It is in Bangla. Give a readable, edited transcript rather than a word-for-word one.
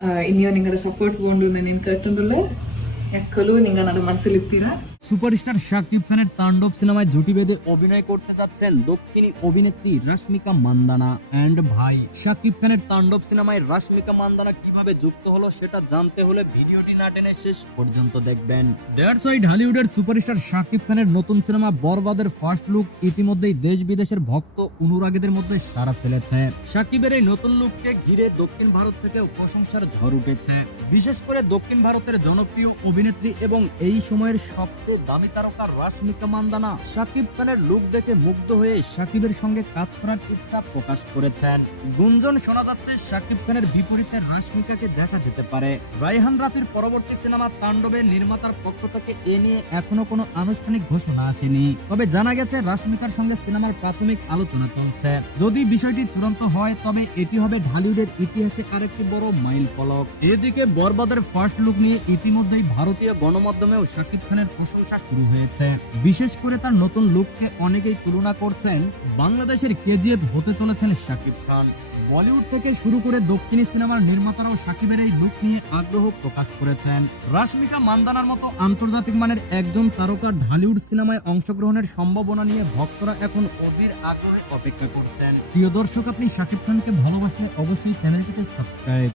ಇನ್ನಿಯೋ ನಿಂಗರ ಸಪೋರ್ಟ್ ಗೊಂಡು ನಾನು ನಿಂತು ಕಟ್ಟುಂಡುಲ್ಲ ಎಕ್ಕಲು ನಿಂಗ ನನ್ನ ಮನಸ್ಸಲ್ಲಿರ್ತೀರಾ। সুপারস্টার শাকিব খানের তাণ্ডব সিনেমায় জুটি বেঁধে অভিনয় করতে যাচ্ছেন দক্ষিণী অভিনেত্রী রাশমিকা মান্দানা এন্ড ভাই। শাকিব খানের তাণ্ডব সিনেমায় রাশমিকা মান্দানা কিভাবে যুক্ত হলো সেটা জানতে হলে ভিডিওটি না টেনে শেষ পর্যন্ত দেখবেন। দ্যাটস ওয়াই ঢালিউডের সুপারস্টার শাকিব খানের নতুন সিনেমা বরবাদের ফার্স্ট লুক ইতিমধ্যেই দেশ বিদেশের ভক্ত অনুরাগীদের মধ্যে সাড়া ফেলেছে। শাকিবের এই নতুন লুককে ঘিরে দক্ষিণ ভারত থেকেও প্রশংসার ঝড় উঠেছে। বিশেষ করে দক্ষিণ ভারতের জনপ্রিয় অভিনেত্রী এবং এই সময়ের সবচেয়ে দামি তারকা রাশমিকা মান্দানা শাকিব খানের লুক দেখে মুগ্ধ হয়ে শাকিবের সঙ্গে কাজ করার ইচ্ছা প্রকাশ করেছেন। গুঞ্জন শোনা যাচ্ছে শাকিব খানের বিপরীতে রাশমিকাকে দেখা যেতে পারে। রায়হান রাফির পরবর্তী সিনেমা তাণ্ডবের নির্মাতার পক্ষ থেকে এ নিয়ে এখনো কোনো আনুষ্ঠানিক ঘোষণা আসেনি, তবে জানা গেছে রাশমিকার সঙ্গে সিনেমার প্রাথমিক আলোচনা চলছে। যদি বিষয়টি চূড়ান্ত হয় তবে এটি হবে ঢালিউডের ইতিহাসে আরেকটি বড় মাইল ফলক। এদিকে বরবাদের ফার্স্ট লুক নিয়ে ইতিমধ্যেই ভারতীয় গণমাধ্যমেও শাকিব খানের প্রশংসা শুরু হয়েছে। বিশেষ করে তার নতুন লুককে অনেকেই তুলনা করছেন বাংলাদেশের কেজিএফ হতে চলেছেন শাকিব খান। বলিউড থেকে শুরু করে দক্ষিণী সিনেমার নির্মাতারাও শাকিবের এই লুক নিয়ে আগ্রহ প্রকাশ করেছেন। রাশমিকা মান্দানার মতো আন্তর্জাতিক মানের একজন তারকা ঢালিউড সিনেমায় অংশগ্রহণের সম্ভাবনা নিয়ে ভক্তরা এখন অধীর আগ্রহে অপেক্ষা করছেন। প্রিয় দর্শক, আপনি শাকিব খানকে ভালোবাসলে অবশ্যই চ্যানেলটিকে সাবস্ক্রাইব